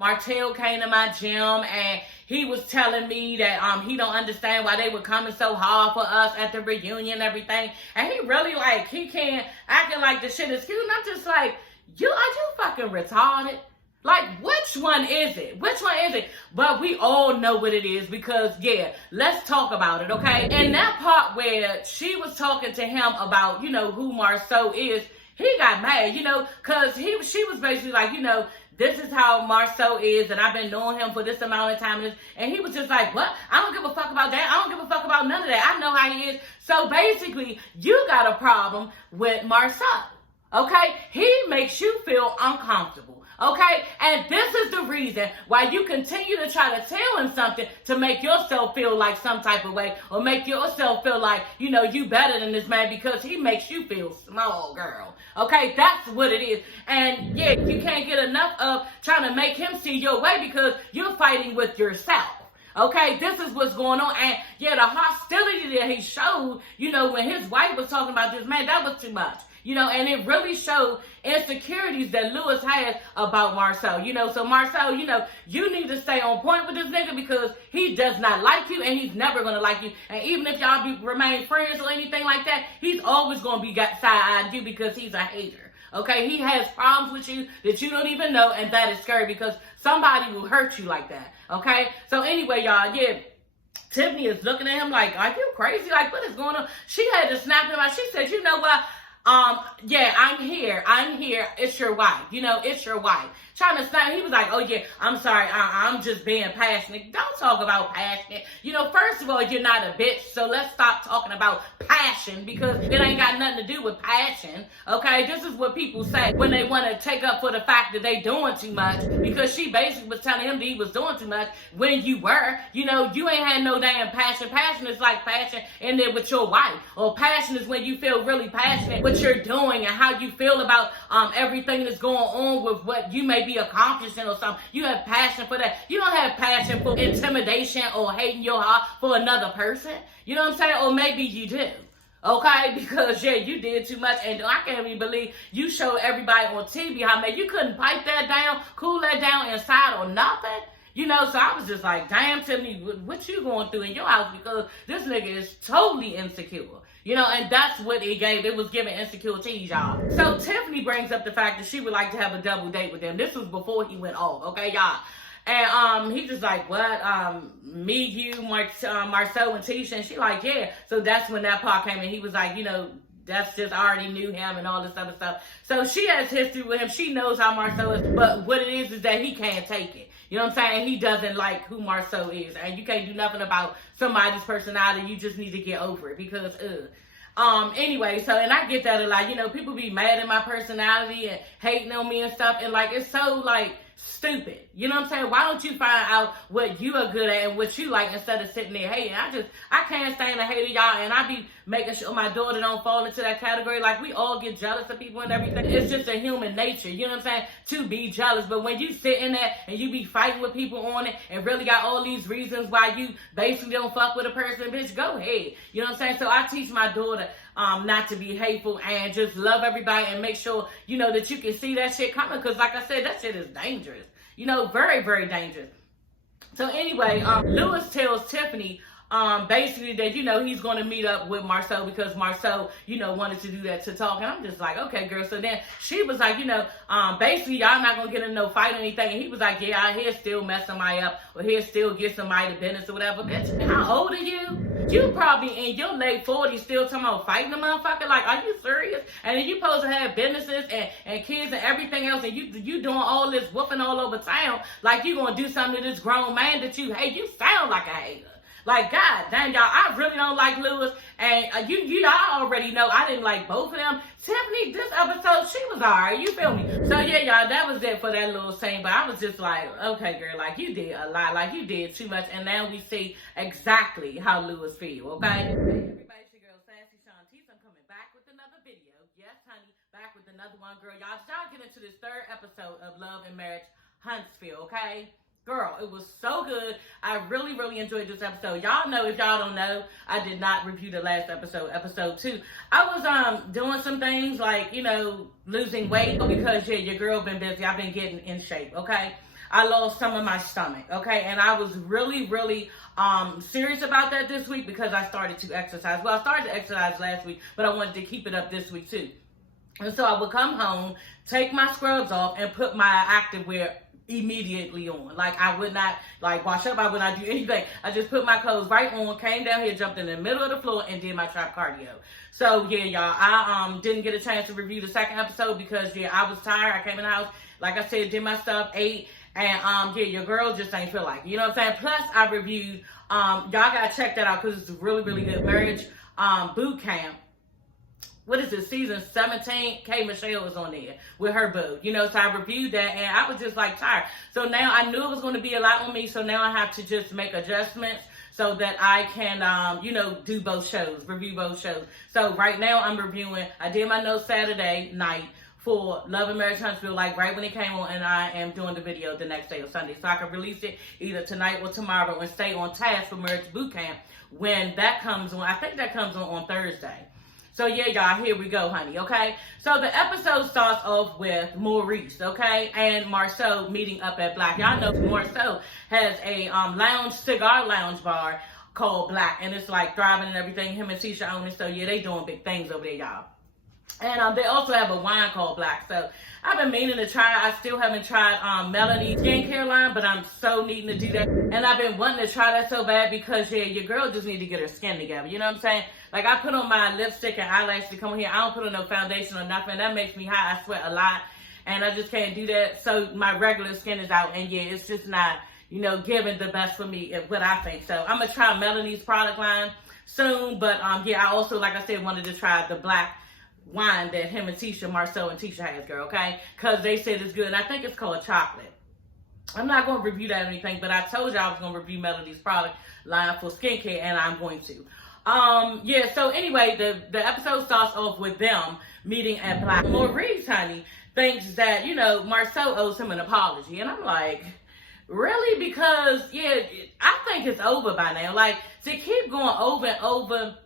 Martell came to my gym and he was telling me that he don't understand why they were coming so hard for us at the reunion and everything. And he really he can't acting like the shit is cute. And I'm just like, are you fucking retarded? Like, which one is it? Which one is it? But we all know what it is because, yeah, let's talk about it, okay? And that part where she was talking to him about, who Marcel is, he got mad, because she was basically like, this is how Marcel is, and I've been knowing him for this amount of time. And he was just like, what? I don't give a fuck about that. I don't give a fuck about none of that. I know how he is. So basically, you got a problem with Marcel, okay? He makes you feel uncomfortable, okay? And this is the reason why you continue to try to tell him something to make yourself feel like some type of way or make yourself feel like, you better than this man because he makes you feel small, girl. Okay, that's what it is. And yeah, you can't get enough of trying to make him see your way because you're fighting with yourself. Okay, this is what's going on. And yeah, the hostility that he showed, when his wife was talking about this man, that was too much. And it really showed insecurities that Lewis has about Marcel. So Marcel, you need to stay on point with this nigga because he does not like you and he's never going to like you. And even if y'all remain friends or anything like that, he's always going to be side-eyeing you because he's a hater. Okay, he has problems with you that you don't even know, and that is scary because somebody will hurt you like that. Okay, so anyway, y'all, yeah. Tiffany is looking at him like, are you crazy? Like, what is going on? She had to snap him out. She said, you know what? Yeah, I'm here. It's your wife. It's your wife. Trying to snap. He was like, oh yeah, I'm sorry. I'm just being passionate. Don't talk about passionate. First of all, you're not a bitch. So let's stop talking about passion because it ain't got nothing to do with passion. Okay. This is what people say when they want to take up for the fact that they doing too much because she basically was telling him that he was doing too much when you were, you ain't had no damn passion. Passion is like passion in there with your wife, or passion is when you feel really passionate what you're doing and how you feel about everything that's going on with what you may be accomplishing or something. You have passion for that. You don't have passion for intimidation or hating your heart for another person. You know what I'm saying? Or maybe you do. Okay? Because, yeah, you did too much. And I can't even believe you showed everybody on TV how you couldn't pipe that down, cool that down inside or nothing. So I was just like, damn, Tiffany, what you going through in your house? Because this nigga is totally insecure. And that's what it gave. It was giving insecurities, y'all. So Tiffany brings up the fact that she would like to have a double date with him. This was before he went off, okay, y'all? And he just like, what? Me, you, Marcel, and Tisha. And she like, yeah. So that's when that part came in. He was like, that's just, I already knew him and all this other stuff. So she has history with him. She knows how Marcel is. But what it is that he can't take it. You know what I'm saying? He doesn't like who Marcel is. And you can't do nothing about somebody's personality. You just need to get over it because, anyway, so, and I get that a lot. People be mad at my personality and hating on me and stuff. And, it's so, stupid. You know what I'm saying? Why don't you find out what you are good at and what you like instead of sitting there hating? I can't stand the hate of y'all, and I be making sure my daughter don't fall into that category. We all get jealous of people and everything. It's just a human nature, you know what I'm saying, to be jealous. But when you sit in there and you be fighting with people on it and really got all these reasons why you basically don't fuck with a person, bitch, go ahead. You know what I'm saying? So I teach my daughter not to be hateful and just love everybody and make sure, that you can see that shit coming. Because like I said, that shit is dangerous. Very, very dangerous. So anyway, Lewis tells Tiffany basically that, he's going to meet up with Marcel because Marcel, wanted to do that to talk. And I'm just like, okay, girl. So then she was like, basically y'all not going to get in no fight or anything. And he was like, yeah, he'll still mess somebody up or he'll still get somebody to business or whatever. Bitch, how old are you? You probably in your late 40s still talking about fighting a motherfucker. Are you serious? And then you supposed to have businesses and kids and everything else, and you doing all this whooping all over town like you gonna do something to this grown man that you hate. You sound like a hater. God damn, y'all, I really don't like Lewis, and y'all already know I didn't like both of them. Tiffany, this episode, she was alright, you feel me? So yeah, y'all, that was it for that little scene, but I was just like, okay, girl, you did a lot, you did too much, and now we see exactly how Lewis feel, okay? Hey, everybody, it's your girl, Sassy Shantice. I'm coming back with another video. Yes, honey, back with another one, girl. Y'all get into this third episode of Love and Marriage Huntsville, okay? Girl, it was so good. I really, really enjoyed this episode. Y'all know, if y'all don't know, I did not review the last episode, episode 2. I was doing some things losing weight because, yeah, your girl been busy. I've been getting in shape, okay? I lost some of my stomach, okay? And I was really, really serious about that this week because I started to exercise. Well, I started to exercise last week, but I wanted to keep it up this week too. And so I would come home, take my scrubs off, and put my activewear immediately on. Like, I would not, like, wash up. I would not do anything. I just put my clothes right on, came down here, jumped in the middle of the floor, and did my trap cardio. So, yeah, y'all, I didn't get a chance to review the second episode because, yeah, I was tired. I came in the house, like I said, did my stuff, ate, and, yeah, your girl just ain't feel like it. You know what I'm saying? Plus, I reviewed, y'all gotta check that out because it's a really, really good marriage boot camp. What is it, season 17? K. Michelle was on there with her boo. You know, so I reviewed that, and I was just, like, tired. So now I knew it was going to be a lot on me, so now I have to just make adjustments so that I can, you know, do both shows, review both shows. So right now I'm reviewing, I did my notes Saturday night for Love and Marriage Huntsville, like right when it came on, and I am doing the video the next day or Sunday. So I can release it either tonight or tomorrow and stay on task for Marriage Boot Camp when that comes on. I think that comes on Thursday. So, yeah, y'all, here we go, honey, okay? So, the episode starts off with Maurice, okay, and Marcel meeting up at Black. Y'all know Marcel has a cigar lounge bar called Black, and it's, like, thriving and everything. Him and Tisha own it, so, yeah, they doing big things over there, y'all. And they also have a wine called Black. So I've been meaning to try. I still haven't tried Melanie skincare line, but I'm so needing to do that. And I've been wanting to try that so bad because, yeah, your girl just need to get her skin together. You know what I'm saying? Like, I put on my lipstick and eyelash to come here. I don't put on no foundation or nothing. That makes me hot. I sweat a lot. And I just can't do that. So my regular skin is out. And, yeah, it's just not, you know, giving the best for me, what I think. So I'm going to try Melanie's product line soon. But, yeah, I also, like I said, wanted to try the Black wine that him and Tisha, Marcel and Tisha has, girl, okay? Because they said it's good. And I think it's called chocolate. I'm not going to review that or anything, but I told you I was going to review Melanie's product line for skincare, and I'm going to. Yeah, so anyway, the episode starts off with them meeting at Black. Maurice, honey, thinks that, you know, Marcel owes him an apology. And I'm like, really? Because, yeah, I think it's over by now. Like, to keep going over and over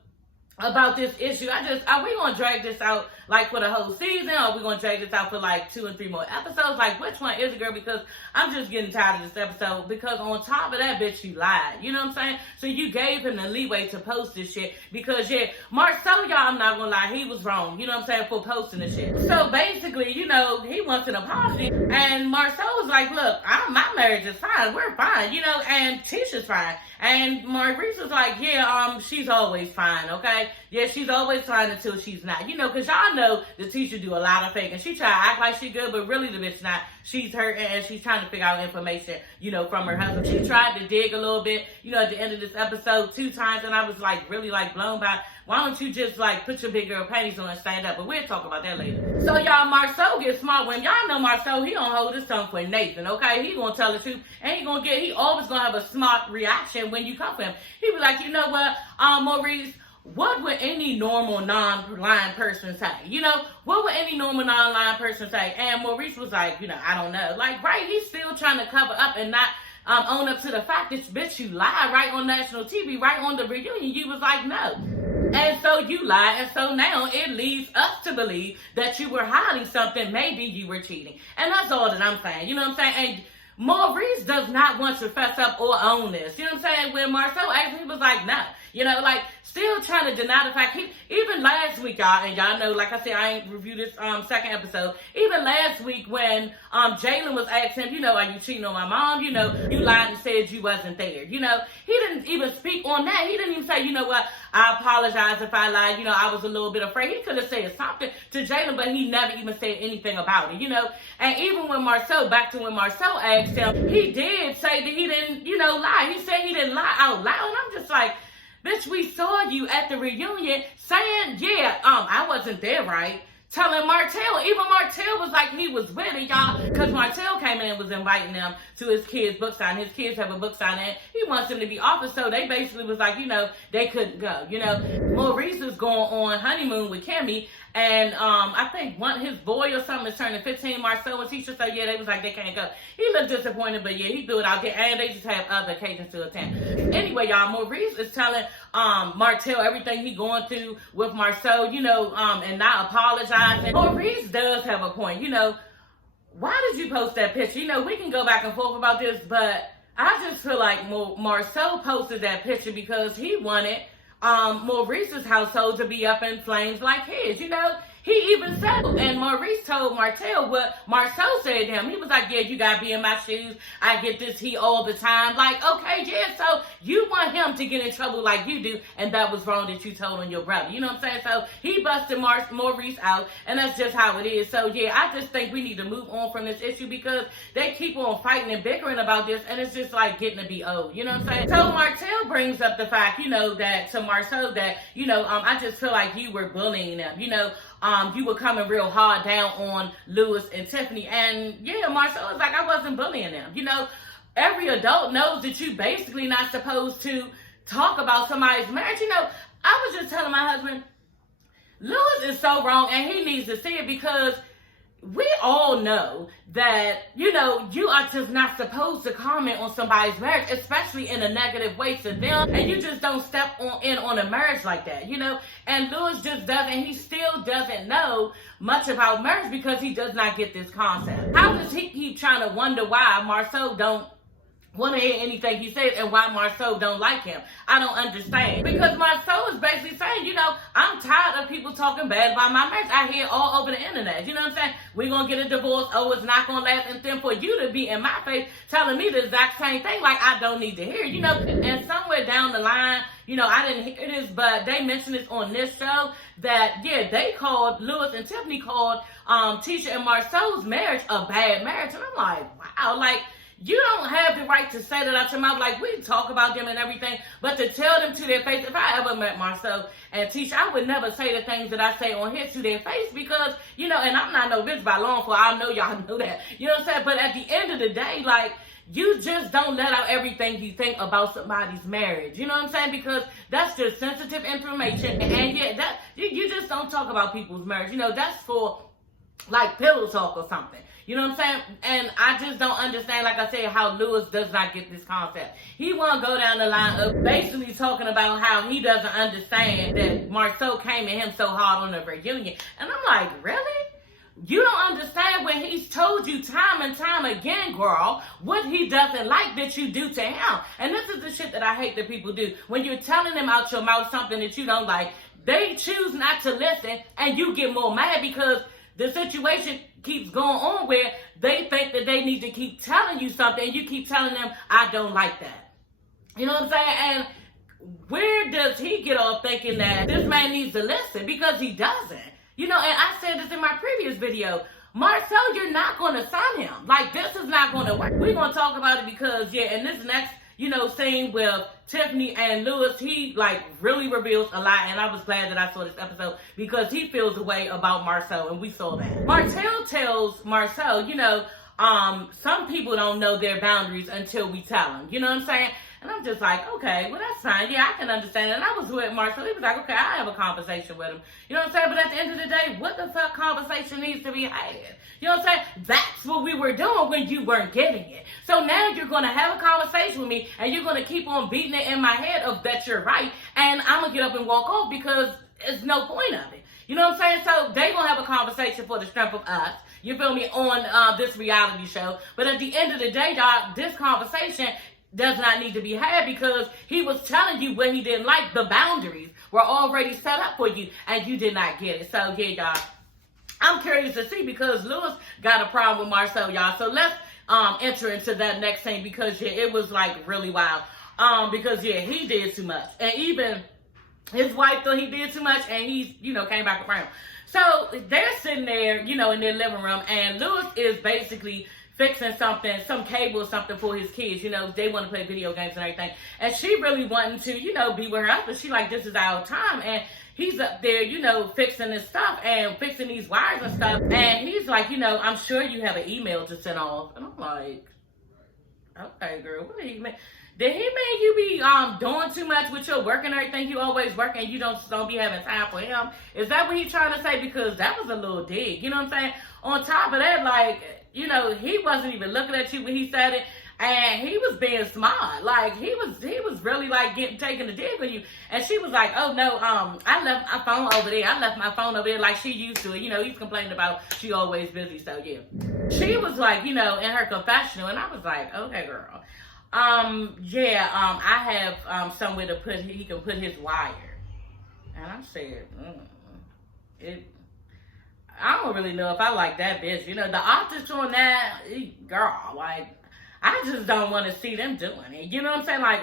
about this issue, are we gonna drag this out like for the whole season, or are we gonna drag this out for like 2 and 3 more episodes? Like, which one is it, girl? Because I'm just getting tired of this episode, because on top of that, bitch, you lied. You know what I'm saying? So you gave him the leeway to post this shit because, yeah, Marcel, y'all, I'm not gonna lie, he was wrong, you know what I'm saying, for posting this shit. So basically, you know, he wants an apology, and Marcel was like, look, my marriage is fine, we're fine, you know, and Tisha's fine. And Maurice was like, yeah, she's always fine, okay? Yeah, she's always fine until she's not. You know, because y'all know that Tisha do a lot of faking. She try to act like she good, but really the bitch not. She's hurt, and she's trying to figure out information, you know, from her husband. She tried to dig a little bit, you know, at the end of this episode 2 times, and I was, like, really, like, blown by, why don't you just, like, put your big girl panties on and stand up? But we'll talk about that later. So, y'all, Marcel gets smart. When y'all know Marcel, he don't hold his tongue for Nathan, okay? He gonna tell the truth, and he always gonna have a smart reaction when you come for him. He was like, you know what, Maurice, what would any normal non-lying person say? You know, what would any normal non-lying person say? And Maurice was like, you know, I don't know. Like, right, he's still trying to cover up and not own up to the fact that, bitch, you lied right on national TV, right on the reunion. You was like, no. And so you lied, and so now it leads us to believe that you were hiding something. Maybe you were cheating. And that's all that I'm saying. You know what I'm saying? And Maurice does not want to fess up or own this. You know what I'm saying? When Marcel asked, he was like, no. You know, like, still trying to deny the fact. Even last week, y'all, and y'all know, like I said, I ain't reviewed this second episode. Even last week when Jalen was asking him, you know, are you cheating on my mom? You know, you lied and said you wasn't there. You know, he didn't even speak on that. He didn't even say, you know what, I apologize if I lied. You know, I was a little bit afraid. He could have said something to Jalen, but he never even said anything about it, you know. And even when Marcel asked him, he did say that he didn't, you know, lie. He said he didn't lie out loud. And I'm just like, bitch, we saw you at the reunion saying, yeah, I wasn't there, right? Telling Martell. Even Martell was like he was with it, y'all. Because Martell came in and was inviting them to his kids' book signing. His kids have a book signing. He wants them to be offered. So they basically was like, you know, they couldn't go. You know, Maurice was going on honeymoon with Kimmy. And I think his boy or something is turning 15, Marcel and Tisha. So, yeah, they was like, they can't go. He looked disappointed, but, yeah, he threw it out there. And they just have other occasions to attend. Anyway, y'all, Maurice is telling Martell everything he going through with Marcel, you know, and not apologizing. Maurice does have a point. You know, why did you post that picture? You know, we can go back and forth about this, but I just feel like Marcel posted that picture because he wanted Maurice's household to be up in flames like his. You know, he even said, and Maurice told Martell what Marcel said to him. He was like, yeah, you gotta be in my shoes. I get this heat all the time. Like, okay, yeah, so you want him to get in trouble like you do, and that was wrong that you told on your brother. You know what I'm saying? So he busted Maurice out, and that's just how it is. So yeah, I just think we need to move on from this issue because they keep on fighting and bickering about this, and it's just like getting to be old. You know what I'm saying? So Martell brings up the fact, you know, that to Marcel that, you know, I just feel like you were bullying them. You know, you were coming real hard down on Lewis and Tiffany. And yeah, Marcel was like, I wasn't bullying them. You know, every adult knows that you basically not supposed to talk about somebody's marriage. You know, I was just telling my husband, Lewis is so wrong and he needs to see it because we all know that, you know, you are just not supposed to comment on somebody's marriage, especially in a negative way to them. And you just don't step in on a marriage like that, you know. And Lewis just doesn't, he still doesn't know much about marriage because he does not get this concept. How does he keep trying to wonder why Marcel don't want to hear anything he says and why Marcel don't like him? I don't understand. Because Marcel is basically saying, you know, I'm tired of people talking bad about my marriage. I hear all over the internet. You know what I'm saying? We're going to get a divorce. Oh, it's not going to last. And then for you to be in my face telling me the exact same thing, like I don't need to hear, you know. And somewhere down the line, you know, I didn't hear this, but they mentioned this on this show that, yeah, they called, Lewis and Tiffany called Tisha and Marcel's marriage a bad marriage. And I'm like, wow, like, you don't have the right to say that out your mouth. Like, we talk about them and everything, but to tell them to their face, if I ever met Marcel and Tisha, I would never say the things that I say on here to their face because, you know, and I'm not no bitch by long for I know y'all know that. You know what I'm saying? But at the end of the day, like, you just don't let out everything you think about somebody's marriage. You know what I'm saying? Because that's just sensitive information. And yeah, that you just don't talk about people's marriage. You know, that's for like pillow talk or something. You know what I'm saying? And I just don't understand, like I said, how Lewis does not get this concept. He want to go down the line of basically talking about how he doesn't understand that Marcel came at him so hard on the reunion. And I'm like, really? You don't understand when he's told you time and time again, girl, what he doesn't like that you do to him. And this is the shit that I hate that people do. When you're telling them out your mouth something that you don't like, they choose not to listen and you get more mad because the situation keeps going on where they think that they need to keep telling you something and you keep telling them, I don't like that. You know what I'm saying? And where does he get off thinking that this man needs to listen? Because he doesn't. You know, and I said this in my previous video. Marcel, you're not going to sign him. Like, this is not going to work. We're going to talk about it because, yeah, in this next, you know, scene with Tiffany and Lewis, he, like, really reveals a lot. And I was glad that I saw this episode because he feels a way about Marcel, and we saw that. Martell tells Marcel, you know, some people don't know their boundaries until we tell them. You know what I'm saying? And I'm just like, okay, well, that's fine. Yeah, I can understand it. And I was with Marcel. He was like, okay, I have a conversation with him. You know what I'm saying? But at the end of the day, what the fuck conversation needs to be had? You know what I'm saying? That's what we were doing when you weren't getting it. So now you're going to have a conversation with me, and you're going to keep on beating it in my head of that you're right. And I'm going to get up and walk off because there's no point of it. You know what I'm saying? So they going to have a conversation for the strength of us. You feel me? On this reality show. But at the end of the day, y'all, this conversation does not need to be had because he was telling you what he didn't like. The boundaries were already set up for you and you did not get it. So yeah, y'all, I'm curious to see because Lewis got a problem with Marcel, y'all. So let's enter into that next scene because yeah, it was like really wild. Because yeah, he did too much. And even his wife thought he did too much and he's, you know, came back around. So they're sitting there, you know, in their living room and Lewis is basically fixing something, some cable or something for his kids. You know, they want to play video games and everything. And she really wanting to, you know, be with her husband. She like, this is our time. And he's up there, you know, fixing this stuff and fixing these wires and stuff. And he's like, you know, I'm sure you have an email to send off. And I'm like, okay, girl, what did he mean? Did he mean you be doing too much with your work and everything? You always work and you don't be having time for him? Is that what he's trying to say? Because that was a little dig. You know what I'm saying? On top of that, like, you know, he wasn't even looking at you when he said it. And he was being smart. Like, he was really, like, taking the dig on you. And she was like, oh, no, I left my phone over there. I left my phone over there like she used to. You know, he's complaining about she always busy, so, yeah. She was, like, you know, in her confessional, and I was like, okay, girl. I have somewhere to put, he can put his wire. And I said, I don't really know if I like that bitch. You know, the optics on that, girl, like, I just don't want to see them doing it. You know what I'm saying? Like,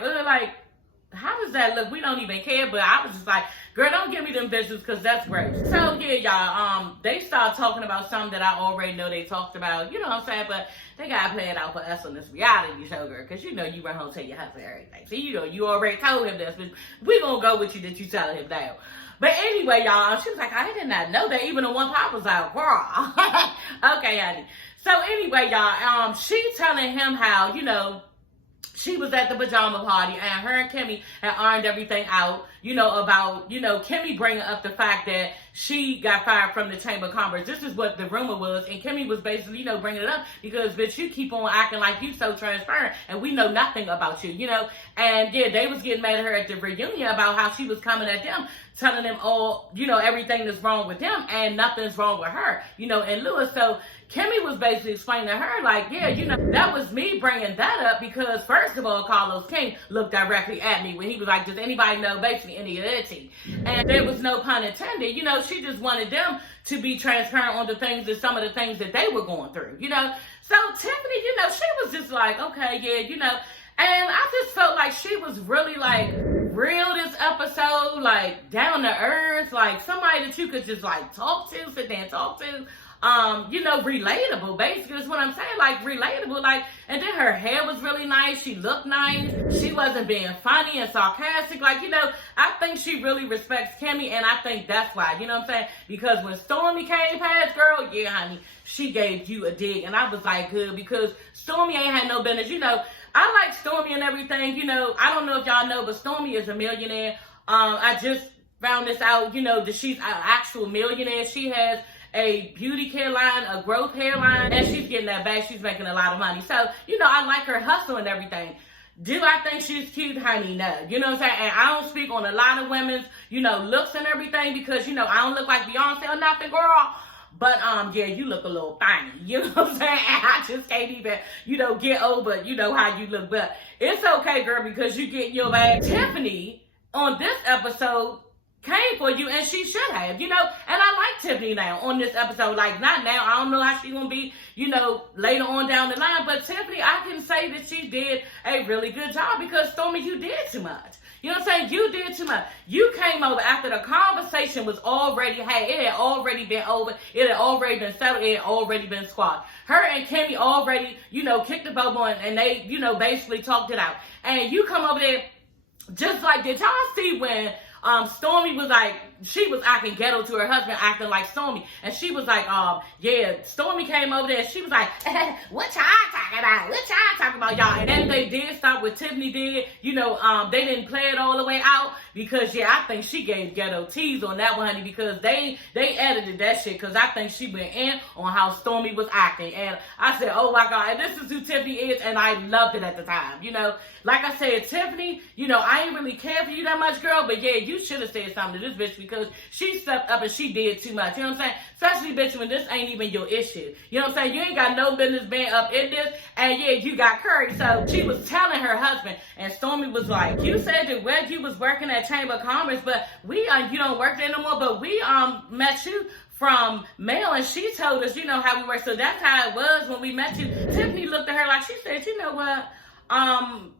how does that look? We don't even care. But I was just like, girl, don't give me them bitches because that's gross. So, yeah, y'all, they started talking about something that I already know they talked about. You know what I'm saying? But they got to play it out for us on this reality show, girl. Because, you know, you run home, tell your husband everything. So, you know, you already told him this. But we going to go with you that you tell him now. But anyway, y'all, she was like, I did not know that. Even the one pop was out, girl. Okay, honey. So anyway, y'all, she telling him how, you know, she was at the pajama party and her and Kimmy had ironed everything out, you know, about, you know, Kimmy bringing up the fact that she got fired from the Chamber of Commerce. This is what the rumor was. And Kimmy was basically, you know, bringing it up because, bitch, you keep on acting like you so transparent and we know nothing about you, you know. And, yeah, they was getting mad at her at the reunion about how she was coming at them, telling them all, you know, everything that's wrong with them and nothing's wrong with her, you know, and Lewis. So Kimmy was basically explaining to her, like, yeah, you know, that was me bringing that up because, first of all, Carlos King looked directly at me when he was like, does anybody know basically any of their team? And there was no pun intended. You know, she just wanted them to be transparent on the things and some of the things that they were going through, you know. So Tiffany, you know, she was just like, okay, yeah, you know. And I just felt like she was really, like, real this episode, like, down to earth, like, somebody that you could just, like, talk to, sit there and talk to. You know, relatable, basically, is what I'm saying, like, relatable, like, and then her hair was really nice, she looked nice, she wasn't being funny and sarcastic, like, you know, I think she really respects Kimmy, and I think that's why, you know what I'm saying, because when Stormy came past, girl, yeah, honey, she gave you a dig, and I was like, good, because Stormy ain't had no business, you know, I like Stormy and everything, you know, I don't know if y'all know, but Stormy is a millionaire. I just found this out, you know, that she's an actual millionaire. She has a beauty care line, a growth hairline, and she's getting that back. She's making a lot of money. So, you know, I like her hustle and everything. Do I think she's cute? Honey, no. You know what I'm saying? And I don't speak on a lot of women's, you know, looks and everything because, you know, I don't look like Beyonce or nothing, girl. But, yeah, you look a little tiny. You know what I'm saying? And I just can't even, you know, get over, you know, how you look. But it's okay, girl, because you get your bag. Tiffany, on this episode, came for you, and she should have, you know, and I like Tiffany now on this episode, like, not now, I don't know how she gonna be, you know, later on down the line, but Tiffany, I can say that she did a really good job, because Stormy, you did too much, you know what I'm saying, you did too much, you came over after the conversation was already, hey, it had already been over, it had already been settled, it had already been squashed, her and Kimmy already, you know, kicked the bubble, and they, you know, basically talked it out, and you come over there, just like, did y'all see when Stormy was like, she was acting ghetto to her husband, acting like Stormy. And she was like, yeah, Stormy came over there and she was like, what y'all talking about? What y'all talking about, y'all? And then they did stop what Tiffany did. You know, they didn't play it all the way out because, yeah, I think she gave ghetto tease on that one, honey, because they edited that shit because I think she went in on how Stormy was acting. And I said, oh my God, and this is who Tiffany is, and I loved it at the time. You know, like I said, Tiffany, you know, I ain't really care for you that much, girl, but yeah, you should have said something to this bitch because she stepped up and she did too much. You know what I'm saying? Especially, bitch, when this ain't even your issue. You know what I'm saying? You ain't got no business being up in this, and yeah, you got curry. So she was telling her husband, and Stormy was like, you said that where you was working at Chamber of Commerce, but we, you don't work there no more, but we, met you from mail, and she told us, you know, how we work. So that's how it was when we met you. Tiffany looked at her like, she said, you know what?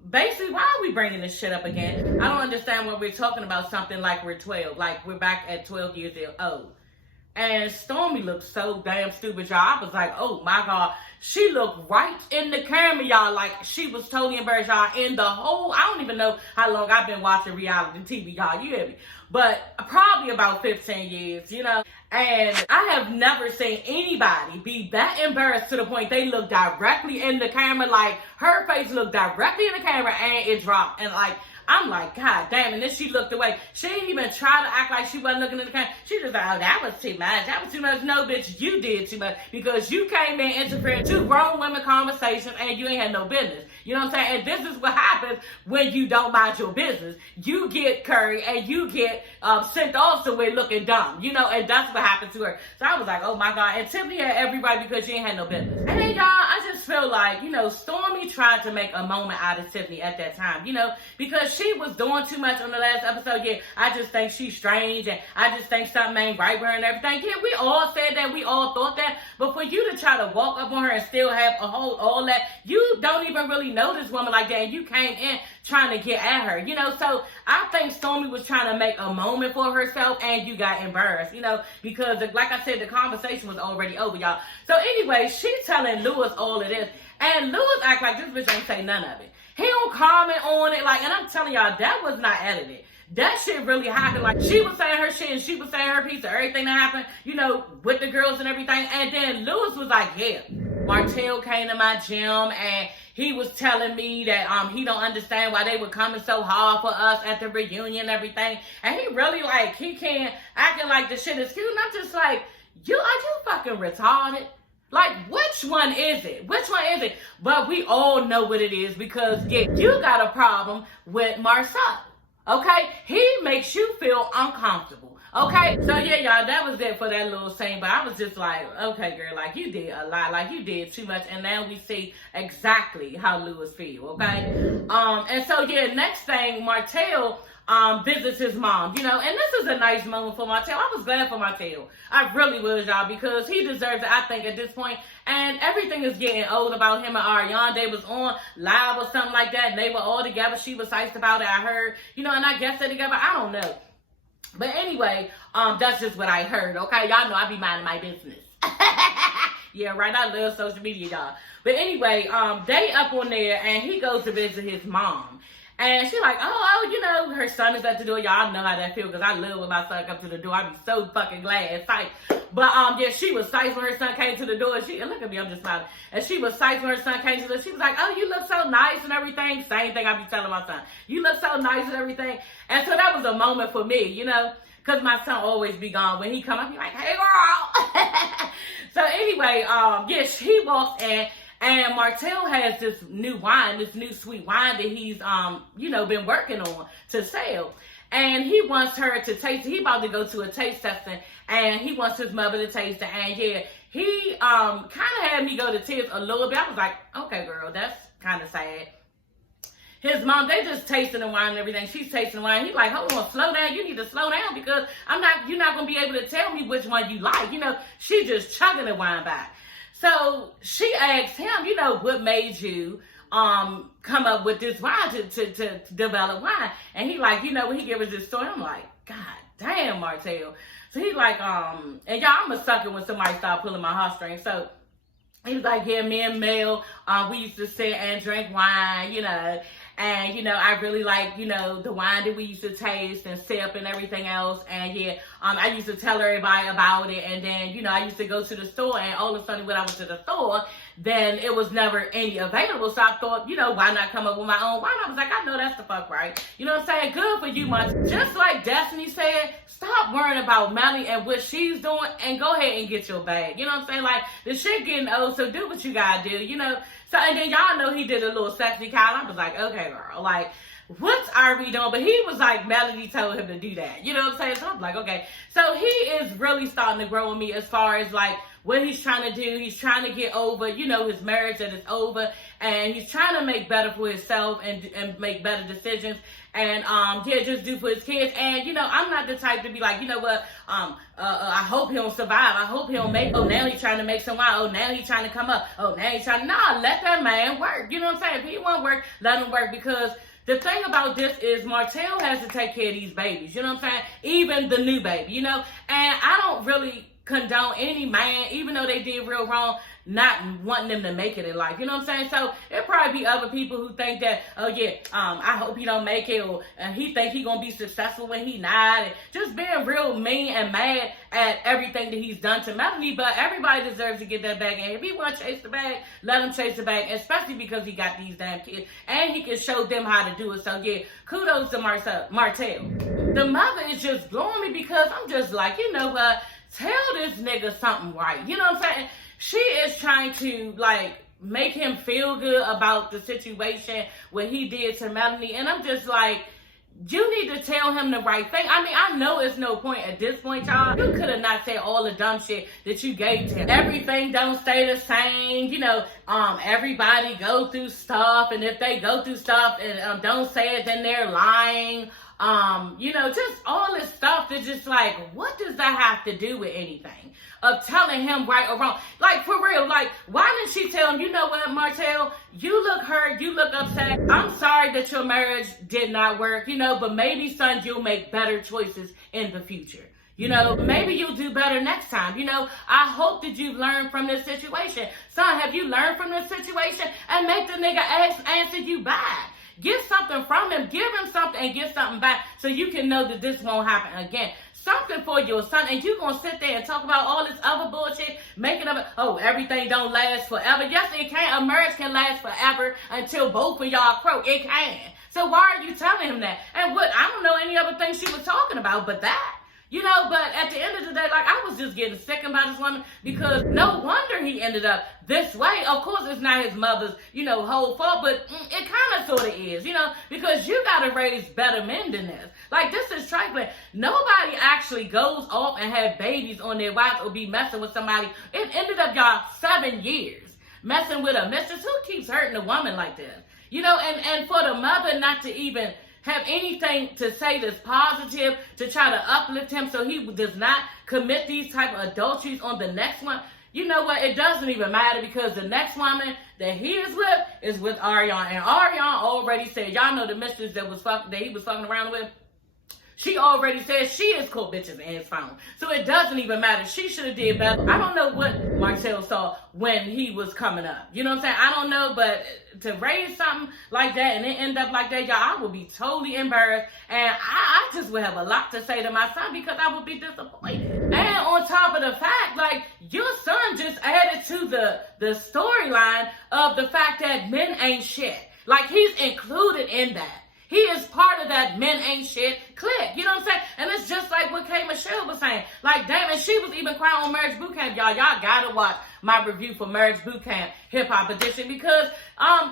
Basically, why are we bringing this shit up again? I don't understand when we're talking about something like we're 12, like we're back at 12 years old. And Stormy looked so damn stupid, y'all. I was like, oh my God. She looked right in the camera, y'all, like she was totally embarrassed, y'all, in the whole, I don't even know how long I've been watching reality TV, y'all, you hear me? But probably about 15 years, you know? And I have never seen anybody be that embarrassed to the point they look directly in the camera, like her face looked directly in the camera and it dropped. And like, I'm like, God damn. And then she looked away. She didn't even try to act like she wasn't looking in the camera. She just like, oh, that was too much. That was too much. No, bitch, you did too much because you came in interfering two grown women conversations and you ain't had no business. You know what I'm saying? And this is what happens when you don't mind your business. You get curry and you get sent off somewhere looking dumb, you know, and that's what happened to her. So I was like, oh my God. And Tiffany had everybody because she ain't had no business. And then y'all, I just feel like, you know, Stormy tried to make a moment out of Tiffany at that time, you know, because she was doing too much on the last episode. Yeah, I just think she's strange and I just think something ain't right with her and everything. Yeah, we all said that. We all thought that. But for you to try to walk up on her and still have a whole, all that, you don't even really know this woman like that. And you came in trying to get at her, you know. So I think Stormy was trying to make a moment for herself and you got embarrassed, you know, because like I said, the conversation was already over, y'all. So anyway, she telling Lewis all of this. And Lewis act like this bitch ain't say none of it. He don't comment on it. Like, and I'm telling y'all, that was not edited. That shit really happened. Like, she was saying her shit and she was saying her piece of everything that happened, you know, with the girls and everything. And then Lewis was like, yeah, Martell came to my gym and he was telling me that he don't understand why they were coming so hard for us at the reunion and everything. And he really, like, he can't acting like the shit is cute. And I'm just like, are you fucking retarded? Like, which one is it? Which one is it? But we all know what it is because, yeah, you got a problem with Marcel. Okay? He makes you feel uncomfortable. Okay? So, yeah, y'all, that was it for that little scene. But I was just like, okay, girl, like, you did a lot. Like, you did too much. And now we see exactly how Lewis feel, okay? And so, yeah, next thing, Martell visits his mom, you know, and this is a nice moment for Martell. I was glad for Martell. I really was, y'all, because he deserves it, I think, at this point. And everything is getting old about him and Ariana. They was on live or something like that, and they were all together. She was nice about it, I heard, you know, and I guess they're together. I don't know. But anyway, that's just what I heard, okay? Y'all know I be minding my business. Yeah, right, I love social media, y'all. But anyway, they up on there, and he goes to visit his mom. And she's like, oh, you know, her son is at the door. Y'all know how that feels because I love when my son comes to the door. I be so fucking glad and psyched. But, yeah, she was psyched when her son came to the door. And look at me, I'm just smiling. And she was psyched when her son came to the door. She was like, oh, you look so nice and everything. Same thing I be telling my son. You look so nice and everything. And so that was a moment for me, you know, because my son always be gone. When he come, I be like, hey, girl. So anyway, yeah, she walks in. And Martell has this new wine, this new sweet wine that he's, you know, been working on to sell. And he wants her to taste it. He about to go to a taste testing, and he wants his mother to taste it. And yeah, he kind of had me go to tears a little bit. I was like, okay, girl, that's kind of sad. His mom, they just tasting the wine and everything. She's tasting the wine. He's like, hold on, slow down. You need to slow down because you're not going to be able to tell me which one you like. You know, she just chugging the wine back. So she asked him, you know, what made you come up with this wine to develop wine? And he like, you know, when he gave us this story, I'm like, God damn, Martell. So he's like, and y'all, I'm a sucker when somebody start pulling my heartstrings. So he was like, yeah, me and Mel, we used to sit and drink wine, you know. And, you know, I really like, you know, the wine that we used to taste and sip and everything else. And, yeah, I used to tell everybody about it. And then, you know, I used to go to the store. And all of a sudden when I went to the store, then it was never any available. So I thought, you know, why not come up with my own wine? I was like, I know that's the fuck right. You know what I'm saying? Good for you, Martell. Just like Destiny said, stop worrying about Melanie and what she's doing and go ahead and get your bag. You know what I'm saying? Like, the shit getting old, so do what you gotta do, you know? So, and then y'all know he did a little sexy call. I was like, okay, girl, like, what are we doing? But he was like, Melanie told him to do that. You know what I'm saying? So I'm like, okay. So he is really starting to grow on me as far as, like, what he's trying to do. He's trying to get over, you know, his marriage that is over. And he's trying to make better for himself and make better decisions. And, yeah, just do for his kids. And, you know, I'm not the type to be like, you know what, I hope he don't survive. I hope he don't make, oh, now he's trying to make some wine. Oh, now he's trying to come up. Oh, now he's trying to, nah, let that man work. You know what I'm saying? If he won't work, let him work. Because the thing about this is Martell has to take care of these babies. You know what I'm saying? Even the new baby, you know? And I don't really condone any man, even though they did real wrong, not wanting them to make it in life. You know what I'm saying? So it probably be other people who think that, oh yeah, I hope he don't make it, or he think he gonna be successful when he not, and just being real mean and mad at everything that he's done to Melanie. But everybody deserves to get that bag, and if he want to chase the bag, let him chase the bag, especially because he got these damn kids and he can show them how to do it. So yeah, kudos to Martell. The mother is just blowing me because I'm just like, you know what, tell this nigga something right. You know what I'm saying? She is trying to like make him feel good about the situation, what he did to Melanie, and I'm just like, you need to tell him the right thing. I mean, I know it's no point at this point, y'all. You could have not said all the dumb shit that you gave to him. Everything don't stay the same. You know, everybody go through stuff, and if they go through stuff and don't say it, then they're lying. You know, just all this stuff that's just like, what does that have to do with anything? Of telling him right or wrong. Like, for real, like, why didn't she tell him, you know what, Martell, you look hurt, you look upset. I'm sorry that your marriage did not work, you know, but maybe, son, you'll make better choices in the future. You know, maybe you'll do better next time. You know, I hope that you've learned from this situation. Son, have you learned from this situation? And make the nigga answer you back. Get something from him. Give him something and get something back so you can know that this won't happen again. Something for your son, and you gonna sit there and talk about all this other bullshit, making up, oh, everything don't last forever. Yes, it can. A marriage can last forever until both of y'all croak. It can. So why are you telling him that? And what, I don't know any other thing she was talking about but that. You know, but at the end of the day, like, I was just getting sick about this woman because no wonder he ended up this way. Of course, it's not his mother's, you know, whole fault, but it kind of sort of is, you know, because you got to raise better men than this. Like, this is trifling. Nobody actually goes off and have babies on their wives or be messing with somebody. It ended up, y'all, 7 years messing with a mistress. Who keeps hurting a woman like this? You know, and for the mother not to even have anything to say that's positive to try to uplift him so he does not commit these type of adulteries on the next one. You know what? It doesn't even matter because the next woman that he is with Ariana. And Ariana already said, y'all know the mistress that he was fucking around with? She already said she is cool bitches in his phone. So it doesn't even matter. She should have did better. I don't know what Marcel saw when he was coming up. You know what I'm saying? I don't know, but to raise something like that and it end up like that, y'all, I would be totally embarrassed. And I just would have a lot to say to my son because I would be disappointed. And on top of the fact, like, your son just added to the storyline of the fact that men ain't shit. Like, he's included in that. He is part of that men ain't shit clique. You know what I'm saying? And it's just like what K. Michelle was saying. Like, damn, and she was even crying on Marriage Boot Camp. Y'all gotta watch my review for Marriage Boot Camp Hip Hop Edition because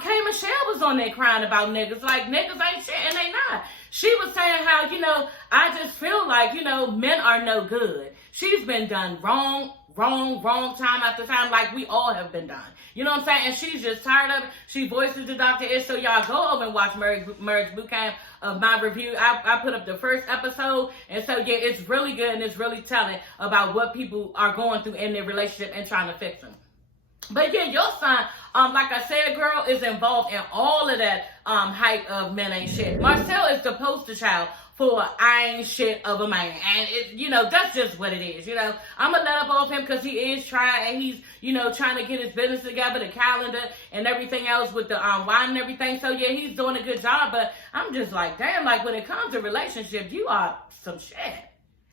K. Michelle was on there crying about niggas. Like, niggas ain't shit and they not. She was saying how, you know, I just feel like, you know, men are no good. She's been done wrong time after time, like we all have been done. You know what I'm saying? And she's just tired of it. She voices the Dr. Ish. So y'all go over and watch Marriage Boot Camp of my review. I put up the first episode. And so, yeah, it's really good and it's really telling about what people are going through in their relationship and trying to fix them. But yeah, your son, like I said, girl, is involved in all of that hype of men ain't shit. Marcel is the poster child for I ain't shit of a man. And, you know, that's just what it is, you know. I'm going to let up off him because he is trying, and he's, you know, trying to get his business together, the calendar and everything else with the wine and everything. So, yeah, he's doing a good job. But I'm just like, damn, like when it comes to relationships, you are some shit.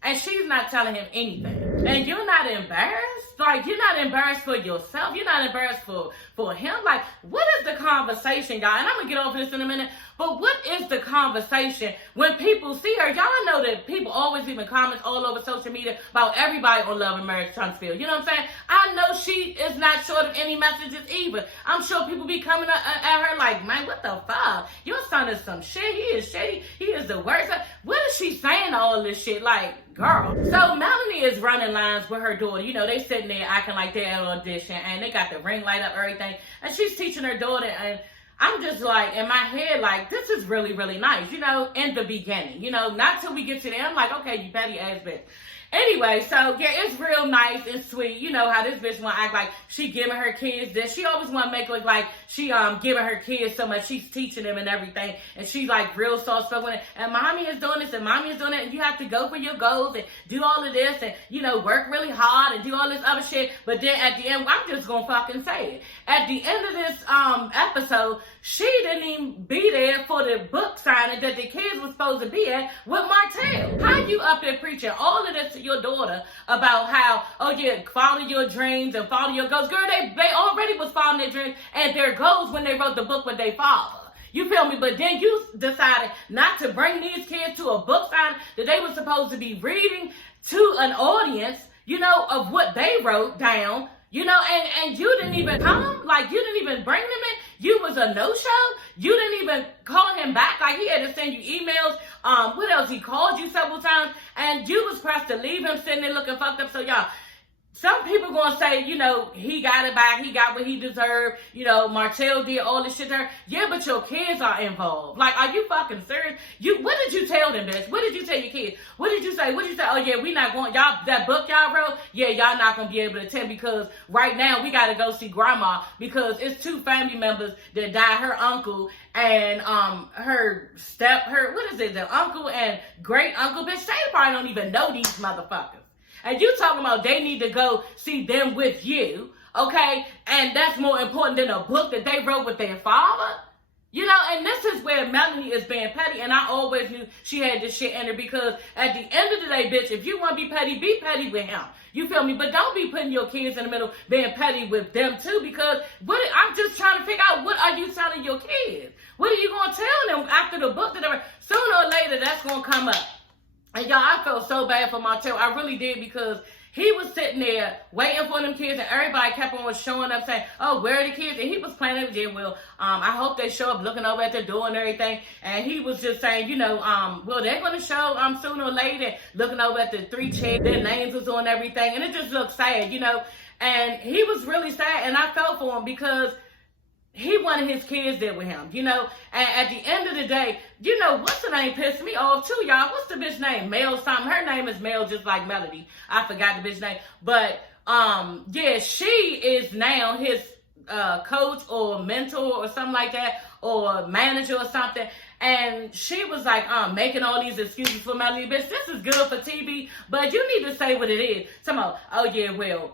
And she's not telling him anything. And you're not embarrassed? Like, you're not embarrassed for yourself. You're not embarrassed for him. Like, what is the conversation, y'all? And I'm going to get off this in a minute. But what is the conversation when people see her? Y'all know that people always leaving comments all over social media about everybody on Love and Marriage Huntsville. You know what I'm saying? I know she is not short of any messages either. I'm sure people be coming at her like, man, what the fuck? Your son is some shit. He is shitty. He is the worst. What is she saying all this shit? Like, girl. So Melanie is running lines with her daughter. You know, they sitting there acting like they're at an audition and they got the ring light up, everything. And she's teaching her daughter, and I'm just like, in my head, like, this is really, really nice, you know, in the beginning, you know, not till we get to the end. I'm like, okay, you petty ass bitch. Anyway, so yeah, it's real nice and sweet. You know how this bitch want to act like she giving her kids this. She always want to make it look like she giving her kids so much. She's teaching them and everything. And she's like real soft spoken. And mommy is doing this and mommy is doing that. And you have to go for your goals and do all of this and, you know, work really hard and do all this other shit. But then at the end, I'm just going to fucking say it. At the end of this episode, she didn't even be there for the book signing that the kids were supposed to be at with Martell. How you up there preaching all of this to your daughter about how, oh yeah, follow your dreams and follow your goals? Girl, they already was following their dreams and their goals when they wrote the book with their father. You feel me? But then you decided not to bring these kids to a book signing that they were supposed to be reading to an audience, you know, of what they wrote down. You know, and you didn't even come, like you didn't even bring them in. You was a no-show. You didn't even call him back. Like he had to send you emails. What else? He called you several times, and you was pressed to leave him sitting there looking fucked up. So y'all, some people gonna say, you know, he got it back. He got what he deserved. You know, Martell did all this shit to her. Yeah, but your kids are involved. Like, are you fucking serious? What did you tell them, bitch? What did you tell your kids? What did you say? What did you say? Oh yeah, we not going. Y'all, that book y'all wrote. Yeah, y'all not gonna be able to attend because right now we gotta go see grandma because it's 2 family members that died. Her uncle and what is it? The uncle and great uncle. Bitch, they probably don't even know these motherfuckers. And you talking about they need to go see them with you, okay? And that's more important than a book that they wrote with their father? You know, and this is where Melanie is being petty, and I always knew she had this shit in her because at the end of the day, bitch, if you want to be petty with him. You feel me? But don't be putting your kids in the middle, being petty with them too, because I'm just trying to figure out, what are you telling your kids? What are you going to tell them after the book that they were? Sooner or later, that's going to come up. And y'all, I felt so bad for Martell. I really did because he was sitting there waiting for them kids and everybody kept on showing up saying, oh, where are the kids? And he was playing it with well, I hope they show up looking over at the door and everything. And he was just saying, you know, well, they're going to show sooner or later, looking over at the 3 chairs, their names was on everything. And it just looked sad, you know. And he was really sad and I felt for him because he wanted his kids there with him, you know. And at the end of the day, you know, what's the name pissed me off too, y'all? What's the bitch name? Mel something. Her name is Mel, just like Melody. I forgot the bitch name. But, yeah, she is now his coach or mentor or something like that, or manager or something. And she was like, making all these excuses for Melody. Bitch, this is good for TV, but you need to say what it is. Talking about, oh yeah, well,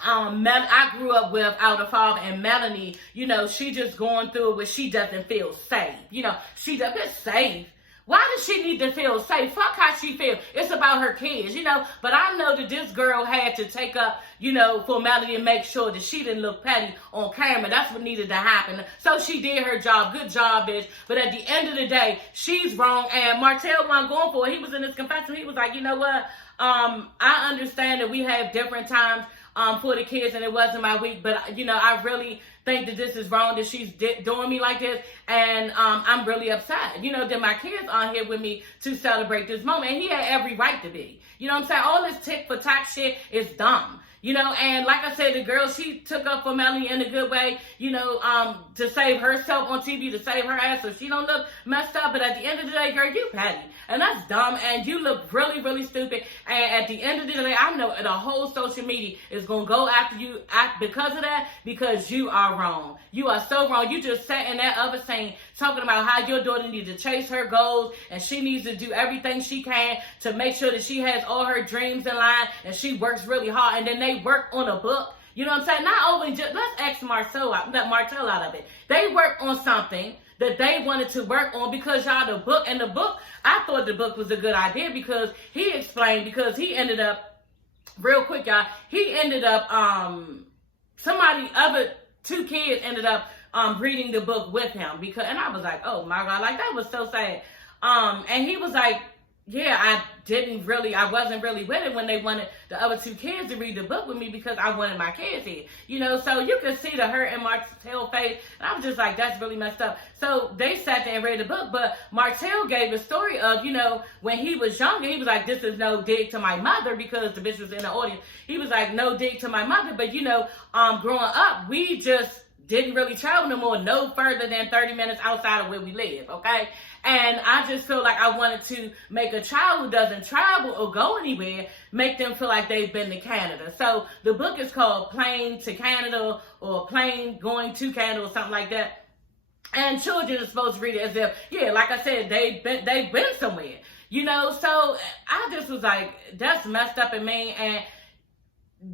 I grew up without a father, and Melanie, you know, she just going through it where she doesn't feel safe. You know, she doesn't safe. Why does she need to feel safe? Fuck how she feels. It's about her kids, you know. But I know that this girl had to take up, you know, for Melanie and make sure that she didn't look petty on camera. That's what needed to happen. So she did her job. Good job, bitch. But at the end of the day, she's wrong. And Martell wasn't going for it. He was in his confession. He was like, you know what? I understand that we have different times for the kids, and it wasn't my week, but you know, I really think that this is wrong that she's doing me like this, and I'm really upset. You know, that my kids aren't here with me to celebrate this moment, and he had every right to be. You know what I'm saying? All this tick for tack shit is dumb. You know, and like I said, the girl, she took up for Melanie in a good way, you know, to save herself on TV, to save her ass so she don't look messed up. But at the end of the day, girl, you petty. And that's dumb. And you look really, really stupid. And at the end of the day, I know the whole social media is going to go after you because of that, because you are wrong. You are so wrong. You just sat in that other scene talking about how your daughter needs to chase her goals and she needs to do everything she can to make sure that she has all her dreams in line and she works really hard. And then they work on a book. You know what I'm saying? Not only just, let's X Marcel out of it. They worked on something that they wanted to work on because y'all, the book, and the book, I thought the book was a good idea because he explained, because he ended up, real quick, y'all, he ended up, other 2 kids ended up reading the book with him, because, and I was like, oh my God, like that was so sad. And he was like, yeah, I wasn't really with it when they wanted the other 2 kids to read the book with me because I wanted my kids here. You know, so you could see the hurt in Martell's face. And I was just like, that's really messed up. So they sat there and read the book. But Martell gave a story of, you know, when he was younger, he was like, this is no dig to my mother, because the bitch was in the audience. He was like, no dig to my mother. But, you know, growing up, we just didn't really travel no more, no further than 30 minutes outside of where we live, okay? And I just feel like I wanted to make a child who doesn't travel or go anywhere, make them feel like they've been to Canada. So the book is called Plane to Canada, or Plane Going to Canada, or something like that. And children are supposed to read it as if, yeah, like I said, they've been somewhere, you know? So I just was like, that's messed up and mean, and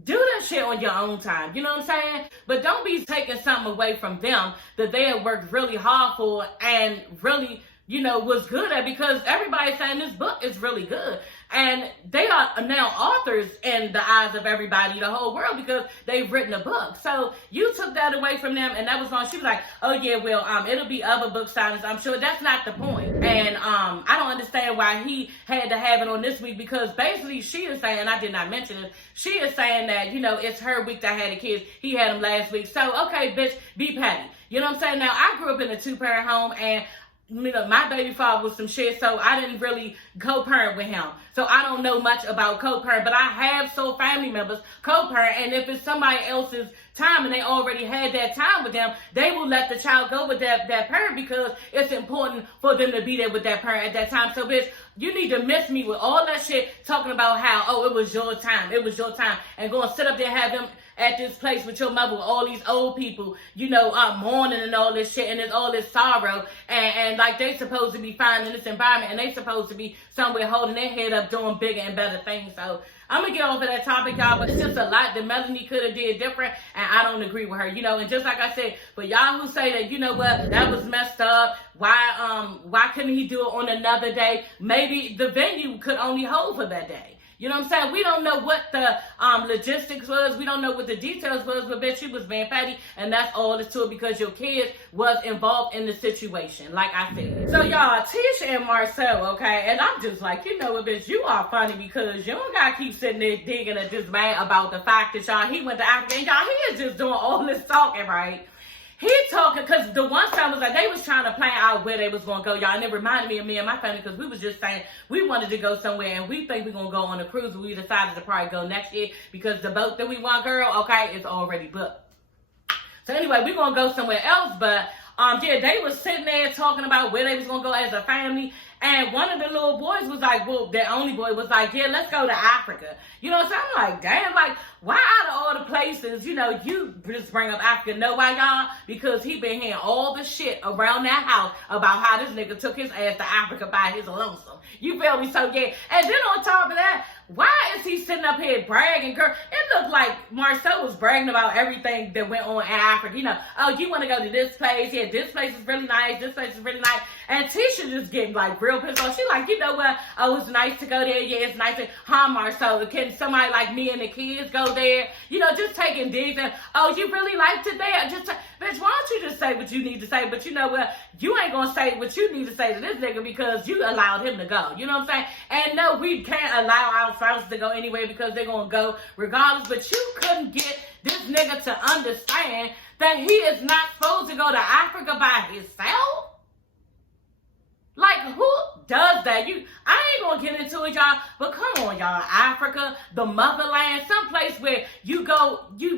do that shit on your own time, you know what I'm saying? But don't be taking something away from them that they have worked really hard for and really, you know, was good at, because everybody's saying this book is really good. And they are now authors in the eyes of everybody, the whole world, because they've written a book. So you took that away from them, and that was on. She was like, oh yeah, well, it'll be other book signings, I'm sure. That's not the point. And I don't understand why he had to have it on this week, because basically she is saying, I did not mention it, she is saying that, you know, it's her week that had the kids. He had them last week. So, okay, bitch, be petty. You know what I'm saying? Now, I grew up in a 2-parent home, and you know, my baby father was some shit, so I didn't really co-parent with him. So I don't know much about co-parent, but I have family members co-parent, and if it's somebody else's time and they already had that time with them, they will let the child go with that parent, because it's important for them to be there with that parent at that time. So bitch, you need to miss me with all that shit talking about how, oh, it was your time, and go and sit up there and have them at this place with your mother, with all these old people, you know, mourning and all this shit, and there's all this sorrow, and like they supposed to be fine in this environment, and they supposed to be somewhere holding their head up, doing bigger and better things. So I'm gonna get off of that topic, y'all, but it's just a lot that Melanie could have did different, and I don't agree with her, you know. And just like I said, for y'all who say that, you know what, that was messed up, why couldn't he do it on another day? Maybe the venue could only hold for that day. You know what I'm saying? We don't know what the logistics was. We don't know what the details was, but bitch, she was being petty, and that's all it's to it, because your kid was involved in the situation, like I said. So y'all, Tisha and Marcel, okay? And I'm just like, you know what, bitch, you are funny, because you don't gotta keep sitting there digging at this man about the fact that y'all, he went to Africa, and y'all, he is just doing all this talking, right? He talking, because the one time was like, they was trying to plan out where they was going to go, y'all. And it reminded me of me and my family, because we was just saying we wanted to go somewhere, and we think we're going to go on a cruise. We decided to probably go next year, because the boat that we want, girl, okay, is already booked. So anyway, we're going to go somewhere else, but yeah, they was sitting there talking about where they was going to go as a family. And one of the little boys was like, well, the only boy was like, yeah, let's go to Africa. You know what I'm saying? I'm like, damn, like, why out of all the places, you know, you just bring up Africa? Know why, y'all? Because he been hearing all the shit around that house about how this nigga took his ass to Africa by his lonesome. You feel me? So, yeah. And then on top of that, why is he sitting up here bragging, girl? It looked like Marcel was bragging about everything that went on in Africa. You know, oh, you want to go to this place? Yeah, this place is really nice. This place is really nice. And Tisha just getting like real pissed off. She like, you know what? Oh, it's nice to go there. Yeah, it's nice. Huh, Marcel? Can somebody like me and the kids go there? You know, just taking digs and, oh, you really liked it there? Just, bitch, why don't you just say what you need to say? But you know what? You ain't gonna say what you need to say to this nigga, because you allowed him to go. You know what I'm saying? And no, we can't allow our spouses to go anyway, because they're gonna go regardless. But you couldn't get this nigga to understand that he is not supposed to go to Africa by himself. Like, who does that? I ain't gonna get into it, y'all, but come on, y'all. Africa, the motherland, someplace where you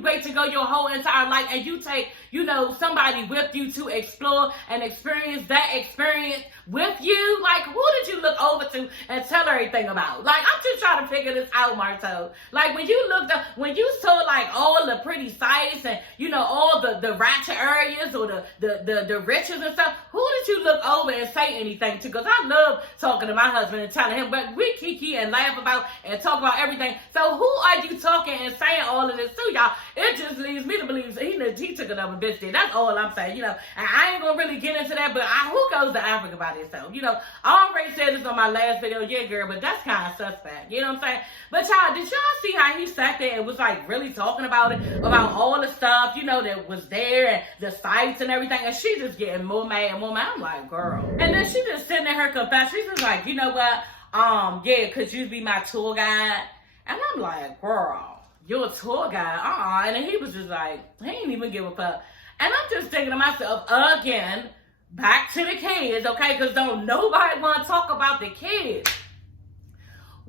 wait to go your whole entire life, and you take, you know, somebody with you to explore and experience that experience with you. Like, who did you look over to and tell everything about? Like, I'm just trying to figure this out, Marcel. Like, when you saw like all the pretty sights and, you know, all the ratchet areas or the riches and stuff, who did you look over and say anything to? Because I love talking to my husband and telling him, but we kiki and laugh about and talk about everything. So who are you talking and saying all of this to, y'all? It just leads me to believe he took another bitch there. That's all I'm saying, you know. And I ain't gonna really get into that, but who goes to Africa by themselves? You know, I already said this on my last video, yeah, girl, but that's kind of suspect. You know what I'm saying? But y'all, did y'all see how he sat there and was like really talking about it, about all the stuff, you know, that was there and the sights and everything, and she just getting more mad and more mad. I'm like, girl. And then she just sitting in her confession. She's just like, you know what? Yeah, could you be my tour guide? And I'm like, girl, you're a tour guide? And then he was just like, he ain't even give a fuck. And I'm just thinking to myself, again, back to the kids, okay? Because don't nobody want to talk about the kids.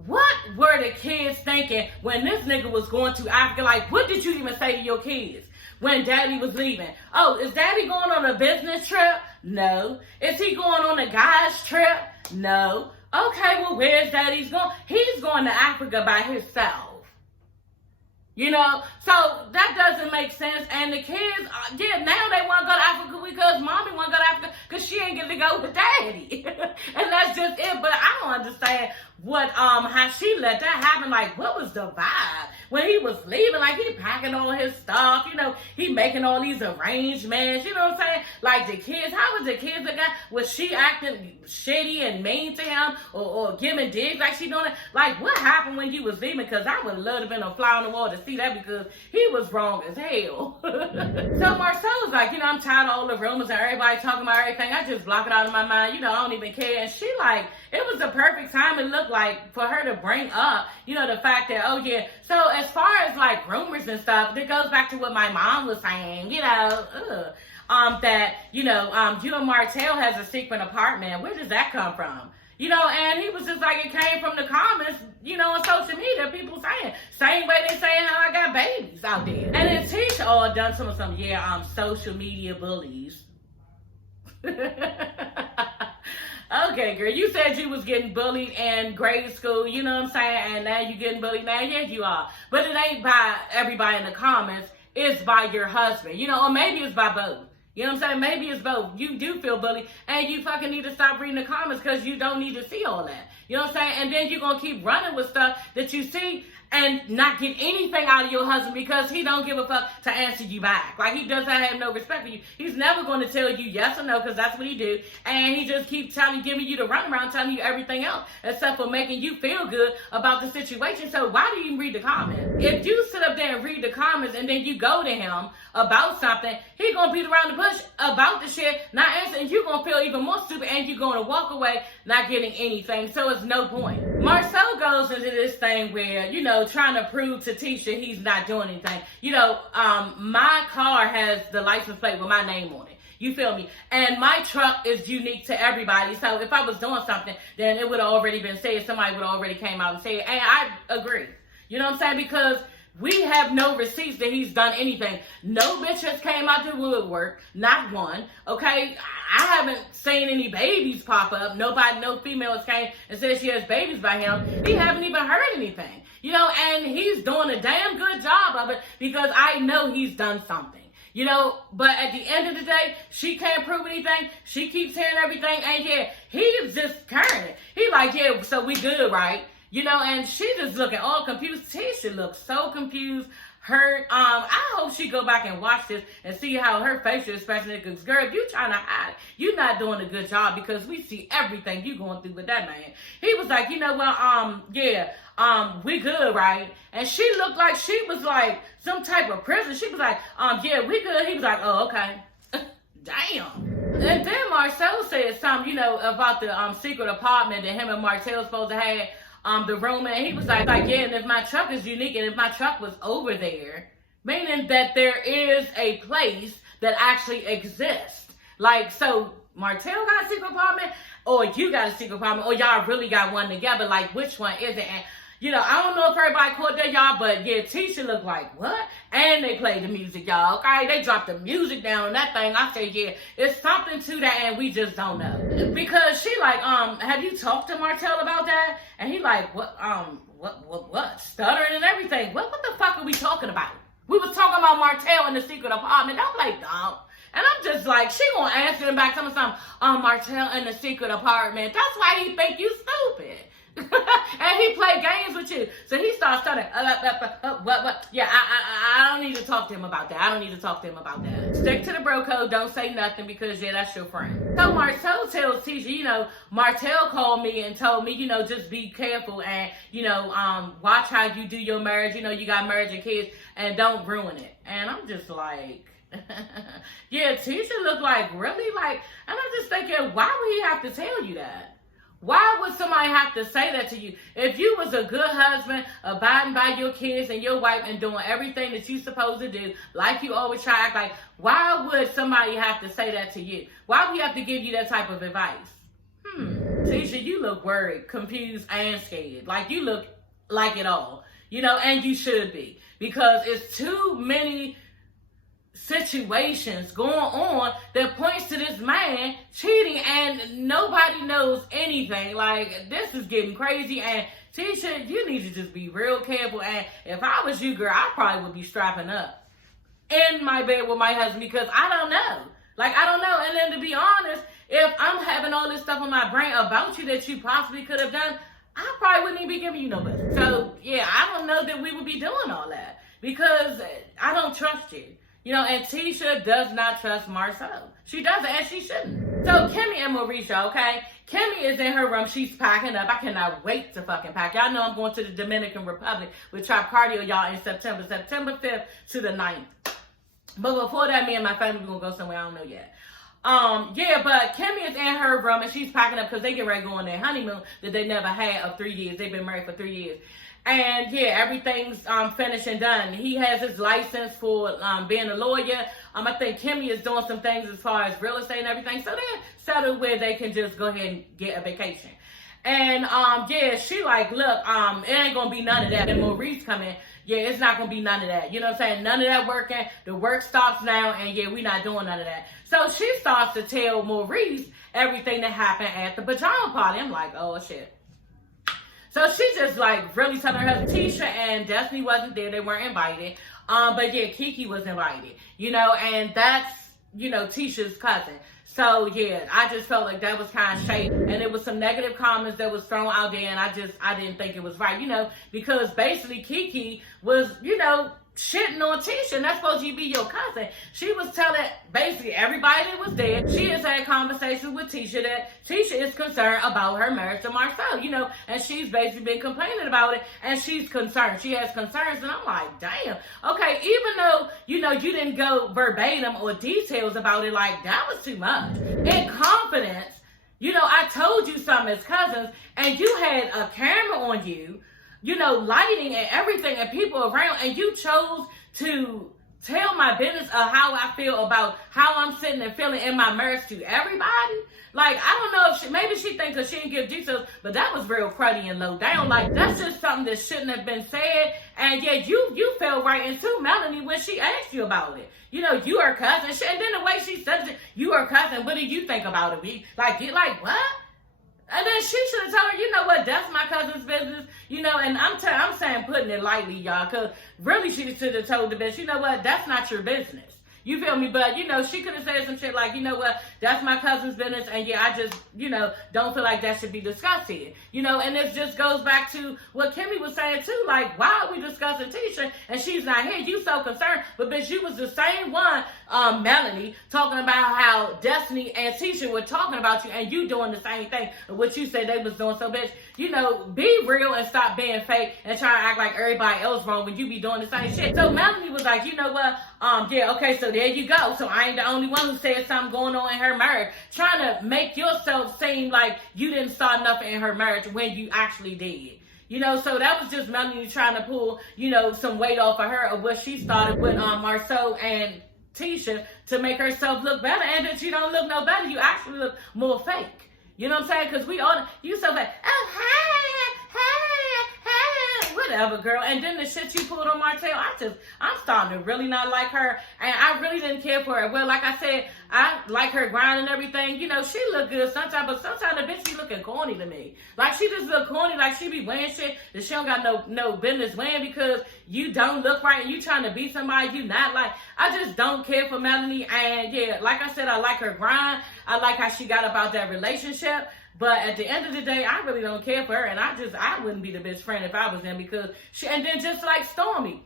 What were the kids thinking when this nigga was going to Africa? Like, what did you even say to your kids? when daddy was leaving. Oh, is daddy going on a business trip? No. Is he going on a guy's trip? No. Okay, well, where's daddy's going? He's going to Africa by himself. You know, so that doesn't make sense. And the kids, yeah, now they want to go to Africa because mommy want to go to Africa because she ain't get to go with daddy. And that's just it. But I don't understand how she let that happen. Like, what was the vibe when he was leaving? Like, he packing all his stuff, you know, he making all these arrangements, you know what I'm saying? Like, the kids, how was the kids again? Was she acting shitty and mean to him or giving digs like she doing it? Like, what happened when you was leaving? Because I would love to have been a fly on the wall to see that because he was wrong as hell. So Marcel was like, you know, I'm tired of all the rumors and everybody talking about everything. I just block it out of my mind. You know, I don't even care. And she like, it was the perfect time, it looked like, for her to bring up, you know, the fact that, oh yeah. So as far as like rumors and stuff, it goes back to what my mom was saying, you know, that, you know, you and Martell has a secret apartment. Where does that come from? You know, and he was just like, it came from the comments, you know, on social media, people saying, same way they saying how I got babies out there. And then Tisha all done some social media bullies. Okay, girl, you said you was getting bullied in grade school, you know what I'm saying, and now you getting bullied now. Yes, you are. But it ain't by everybody in the comments, it's by your husband, you know, or maybe it's by both. You know what I'm saying? Maybe it's both. You do feel bullied, and you fucking need to stop reading the comments because you don't need to see all that. You know what I'm saying? And then you're going to keep running with stuff that you see and not get anything out of your husband because he don't give a fuck to answer you back. Like, he does not have no respect for you. He's never going to tell you yes or no because that's what he do. And he just keeps giving you the runaround, telling you everything else except for making you feel good about the situation. So why do you even read the comments? If you sit up there and read the comments and then you go to him about something, he going to beat around the bush about the shit, not answering. You're going to feel even more stupid and you're going to walk away not getting anything. So it's no point. Marcel goes into this thing where, you know, trying to prove to Tisha he's not doing anything. You know, my car has the license plate with my name on it. You feel me? And my truck is unique to everybody. So if I was doing something, then it would have already been said. Somebody would have already came out and said, and I agree. You know what I'm saying? Because we have no receipts that he's done anything. No bitch has came out the woodwork. Not one. Okay? I haven't seen any babies pop up. Nobody, no females came and said she has babies by him. He haven't even heard anything. You know, and he's doing a damn good job of it because I know he's done something. You know, but at the end of the day, she can't prove anything. She keeps hearing everything. And yeah, he's just carrying it. He like, yeah, so we good, right? You know, and she just looking all confused. Tisha looks so confused, hurt. I hope she go back and watch this and see how her facial expression is. Because, girl, if you trying to hide it, you're not doing a good job because we see everything you going through with that man. He was like, you know what, we good, right? And she looked like she was like some type of prison. She was like, yeah, we good. He was like, oh, okay. Damn. And then Marcel said something, you know, about the secret apartment that him and Martell supposed to have. The room, and he was like, yeah, and if my truck is unique, and if my truck was over there, meaning that there is a place that actually exists. Like, so Martell got a secret apartment, or you got a secret apartment, or y'all really got one together. Like, which one is it? And, you know, I don't know if everybody caught that, y'all, but yeah, Tisha looked like, what? And they played the music, y'all, okay? They dropped the music down on that thing. I said, yeah, it's something to that, and we just don't know. Because she like, have you talked to Martell about that? And he like, what, stuttering and everything. What the fuck are we talking about? We was talking about Martell in the secret apartment. I'm like, no. And I'm just like, she gonna answer him back, something, Martell in the secret apartment. That's why he think you stupid. And he play games with you. So he starts stuttering. What? Yeah, I don't need to talk to him about that. I don't need to talk to him about that. Stick to the bro code. Don't say nothing because, yeah, that's your friend. So Marcel tells Tisha, you know, Martell called me and told me, you know, just be careful and, you know, watch how you do your marriage. You know, you got marriage and kids and don't ruin it. And I'm just like, yeah, Tisha looked like, really? Like, and I'm just thinking, why would he have to tell you that? Why would somebody have to say that to you? If you was a good husband, abiding by your kids and your wife and doing everything that you supposed to do, like you always try to act like, why would somebody have to say that to you? Why would we have to give you that type of advice? Tisha, you look worried, confused, and scared. Like, you look like it all. You know, and you should be. Because it's too many situations going on that points to this man cheating and nobody knows anything. Like, this is getting crazy. And Tisha, you need to just be real careful. And if I was you, girl, I probably would be strapping up in my bed with my husband, because I don't know. Like, I don't know. And then to be honest, if I'm having all this stuff on my brain about you that you possibly could have done, I probably wouldn't even be giving you no business. So, yeah, I don't know that we would be doing all that, because I don't trust you. You know, and Tisha does not trust Marcel. She doesn't, and she shouldn't. So, Kimmy and Mauricio, okay? Kimmy is in her room. She's packing up. I cannot wait to fucking pack. Y'all know I'm going to the Dominican Republic with Cardio, y'all, in September 5th to the 9th. But before that, me and my family going to go somewhere. I don't know yet. Yeah, but Kimmy is in her room and she's packing up because they get ready to go on their honeymoon that they never had of 3 years. They've been married for 3 years. And yeah, everything's finished and done. He has his license for being a lawyer. I think Kimmy is doing some things as far as real estate and everything. So they're settled where they can just go ahead and get a vacation. And yeah, she like, look, it ain't gonna be none of that. And Maurice come in, yeah, it's not gonna be none of that. You know what I'm saying? None of that working. The work stops now, and yeah, we not doing none of that. So she starts to tell Maurice everything that happened at the pajama party. I'm like, oh shit. So she just like really telling her Tisha and Destiny wasn't there. They weren't invited. But yeah, Kiki was invited, you know, and that's, you know, Tisha's cousin. So yeah, I just felt like that was kind of shady. And it was some negative comments that was thrown out there, and I didn't think it was right, you know, because basically Kiki was, you know, shitting on Tisha, and that's supposed to be your cousin. She was telling basically everybody that was there. She has had conversations with Tisha that Tisha is concerned about her marriage to Marcel, you know, and she's basically been complaining about it, and she's concerned. She has concerns, and I'm like, damn. Okay, even though, you know, you didn't go verbatim or details about it, like, that was too much. In confidence, you know, I told you something as cousins, and you had a camera on you, you know, lighting and everything and people around, and you chose to tell my business of how I feel about how I'm sitting and feeling in my marriage to everybody. Like, I don't know if maybe she thinks that she didn't give details, but that was real cruddy and low down. Like, that's just something that shouldn't have been said. And yeah, you fell right into Melanie when she asked you about it. You know, you are cousin. And then the way she said it, you are cousin. What do you think about it? You're like, what? And then she should have told her, you know what, that's my cousin's business, you know, and I'm saying putting it lightly, y'all, because really she should have told the bitch, you know what, that's not your business. You feel me? But, you know, she could have said some shit like, you know what, that's my cousin's business, and yeah, I just, you know, don't feel like that should be discussed here. You know, and this just goes back to what Kimmy was saying too, like, why are we discussing Tisha and she's not here? You so concerned, but bitch, you was the same one, Melanie, talking about how Destiny and Tisha were talking about you, and you doing the same thing, what you said they was doing. So bitch, you know, be real and stop being fake and try to act like everybody else wrong when you be doing the same shit. So Melanie was like, you know what, yeah, okay, so there you go. So I ain't the only one who said something going on in her marriage, trying to make yourself seem like you didn't start nothing in her marriage when you actually did. You know, so that was just Melanie trying to pull, you know, some weight off of her of what she started with Marcel and Tisha to make herself look better, and that you don't look no better. You actually look more fake. You know what I'm saying? Because we all, you so like, oh, hey, whatever, girl. And then the shit you pulled on Martell, I'm starting to really not like her, and I really didn't care for her. Well, like I said, I like her grind and everything. You know, she look good sometimes, but sometimes the bitch, she looking corny to me. Like, she just look corny, like she be wearing shit that she don't got no business wearing because you don't look right and you trying to be somebody you not. Like, I just don't care for Melanie. And yeah, like I said, I like her grind. I like how she got about that relationship. But at the end of the day, I really don't care for her. And I wouldn't be the best friend if I was in, because and then just like Stormy.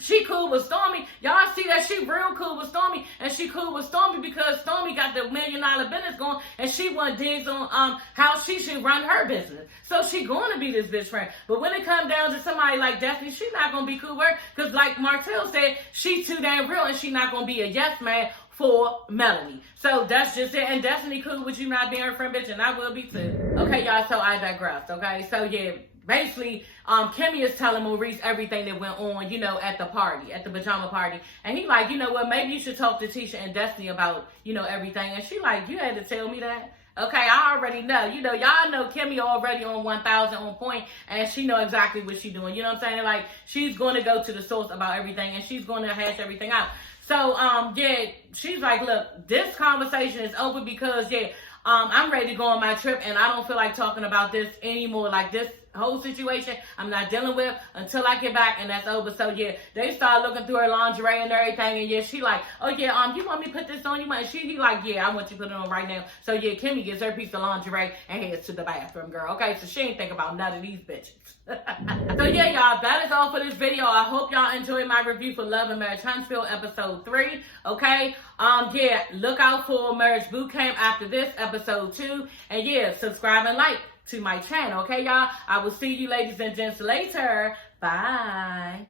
She cool with Stormy. Y'all see that she real cool with Stormy, and she cool with Stormy because Stormy got the $1 million business going, and she want digs on how she should run her business. So she going to be this bitch friend. But when it comes down to somebody like Destiny, she's not going to be cool with her because, like Martell said, she's too damn real, and she's not going to be a yes man for Melanie. So that's just it. And Destiny cool with you not being her friend, bitch, and I will be too. Okay, y'all, so I digressed, okay? So yeah, basically, Kimmy is telling Maurice everything that went on, you know, at the party, at the pajama party. And he like, you know what, maybe you should talk to Tisha and Destiny about, you know, everything. And she like, you had to tell me that? Okay, I already know. You know, y'all know Kimmy already on 1,000 on point, and she know exactly what she's doing. You know what I'm saying? Like, she's going to go to the source about everything, and she's going to hash everything out. So, yeah, she's like, look, this conversation is over because, yeah, I'm ready to go on my trip and I don't feel like talking about this anymore. Like, this whole situation I'm not dealing with until I get back, and that's over. So yeah, they start looking through her lingerie and everything, and yeah, she like, oh yeah, you want me to put this on you? And he like, yeah, I want you to put it on right now. So yeah, Kimmy gets her piece of lingerie and heads to the bathroom, girl. Okay, so she ain't think about none of these bitches. So yeah, y'all, that is all for this video. I hope y'all enjoyed my review for Love and Marriage Huntsville episode 3. Okay, yeah, look out for Marriage Boot Camp after this episode 2, and yeah, subscribe and like to my channel. Okay, y'all, I will see you ladies and gents later. Bye.